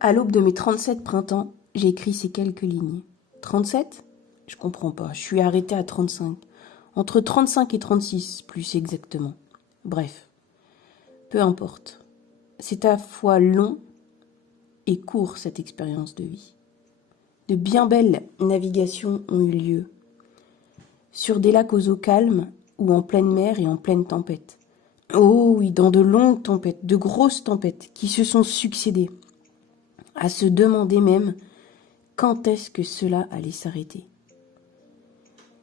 À l'aube de mes 37 printemps, j'ai écrit ces quelques lignes. 37 ? Je comprends pas, je suis arrêtée à 35. Entre 35 et 36, plus exactement. Bref, peu importe. C'est à la fois long et court, cette expérience de vie. De bien belles navigations ont eu lieu. Sur des lacs aux eaux calmes ou en pleine mer et en pleine tempête. Oh oui, dans de longues tempêtes, de grosses tempêtes qui se sont succédées. À se demander même quand est-ce que cela allait s'arrêter.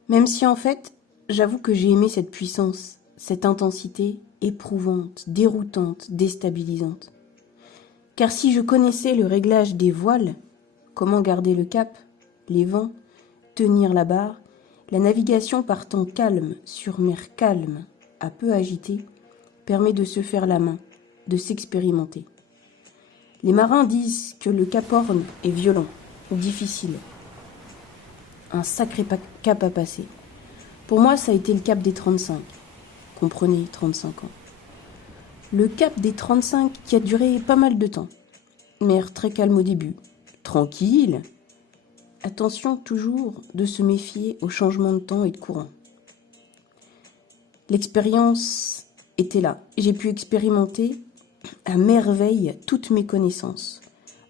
Même si en fait, j'avoue que j'ai aimé cette puissance, cette intensité éprouvante, déroutante, déstabilisante. Car si je connaissais le réglage des voiles, comment garder le cap, les vents, tenir la barre, la navigation par temps calme sur mer calme, à peu agitée, permet de se faire la main, de s'expérimenter. Les marins disent que le Cap Horn est violent, difficile. Un sacré cap à passer. Pour moi, ça a été le cap des 35. Comprenez, 35 ans. Le cap des 35 qui a duré pas mal de temps. Mer très calme au début. Tranquille. Attention toujours de se méfier aux changements de temps et de courant. L'expérience était là. J'ai pu expérimenter à merveille toutes mes connaissances.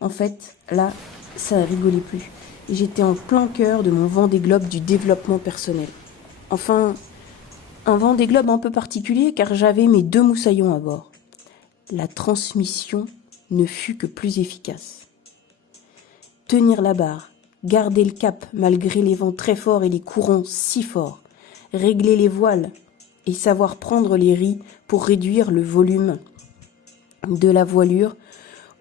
En fait, là, ça rigolait plus. Et j'étais en plein cœur de mon Vendée Globe du développement personnel. Enfin, un Vendée Globe un peu particulier car j'avais mes 2 moussaillons à bord. La transmission ne fut que plus efficace. Tenir la barre, garder le cap malgré les vents très forts et les courants si forts, régler les voiles et savoir prendre les ris pour réduire le volume de la voilure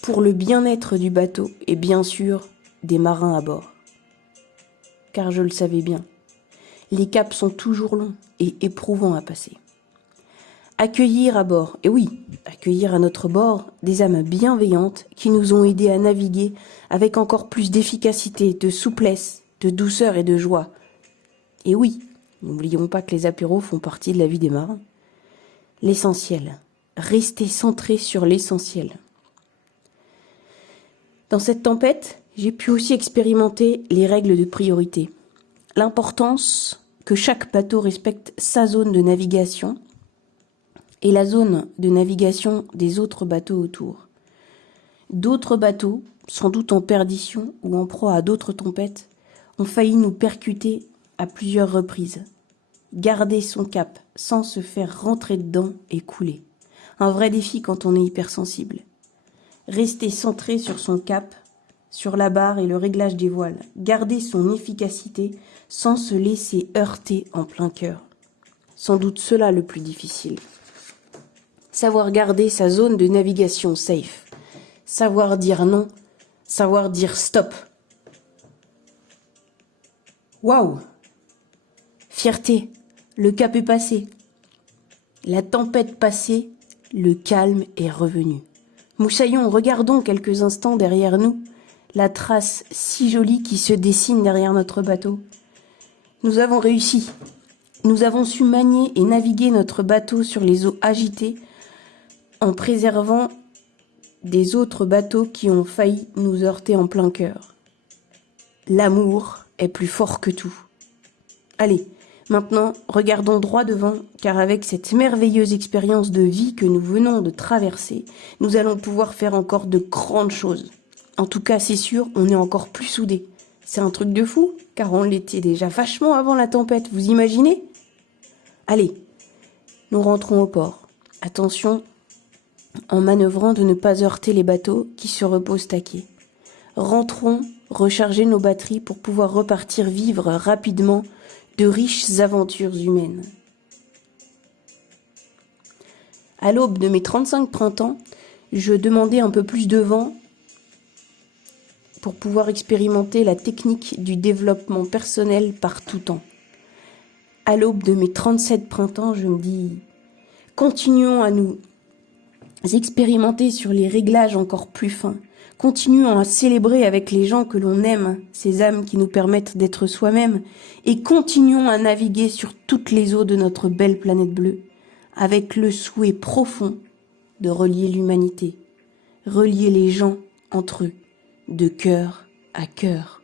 pour le bien-être du bateau et bien sûr des marins à bord. Car je le savais bien, les caps sont toujours longs et éprouvants à passer. Accueillir à bord, et oui, accueillir à notre bord des âmes bienveillantes qui nous ont aidés à naviguer avec encore plus d'efficacité, de souplesse, de douceur et de joie. Et oui, n'oublions pas que les apéros font partie de la vie des marins. L'essentiel, rester centré sur l'essentiel. Dans cette tempête, j'ai pu aussi expérimenter les règles de priorité. L'importance que chaque bateau respecte sa zone de navigation et la zone de navigation des autres bateaux autour. D'autres bateaux, sans doute en perdition ou en proie à d'autres tempêtes, ont failli nous percuter à plusieurs reprises. Garder son cap sans se faire rentrer dedans et couler. Un vrai défi quand on est hypersensible. Rester centré sur son cap, sur la barre et le réglage des voiles. Garder son efficacité sans se laisser heurter en plein cœur. Sans doute cela le plus difficile. Savoir garder sa zone de navigation safe. Savoir dire non. Savoir dire stop. Waouh! Fierté, le cap est passé. La tempête passée, le calme est revenu. Moussaillons, regardons quelques instants derrière nous la trace si jolie qui se dessine derrière notre bateau. Nous avons réussi. Nous avons su manier et naviguer notre bateau sur les eaux agitées en préservant des autres bateaux qui ont failli nous heurter en plein cœur. L'amour est plus fort que tout. Allez, maintenant, regardons droit devant, car avec cette merveilleuse expérience de vie que nous venons de traverser, nous allons pouvoir faire encore de grandes choses. En tout cas, c'est sûr, on est encore plus soudés. C'est un truc de fou, car on l'était déjà vachement avant la tempête, vous imaginez ? Allez, nous rentrons au port. Attention, en manœuvrant de ne pas heurter les bateaux qui se reposent à quai. Rentrons, recharger nos batteries pour pouvoir repartir vivre rapidement de riches aventures humaines. À l'aube de mes 35 printemps, je demandais un peu plus de vent pour pouvoir expérimenter la technique du développement personnel par tout temps. À l'aube de mes 37 printemps, je me dis, continuons à nous expérimenter sur les réglages encore plus fins. Continuons à célébrer avec les gens que l'on aime, ces âmes qui nous permettent d'être soi-même, et continuons à naviguer sur toutes les eaux de notre belle planète bleue, avec le souhait profond de relier l'humanité, relier les gens entre eux, de cœur à cœur.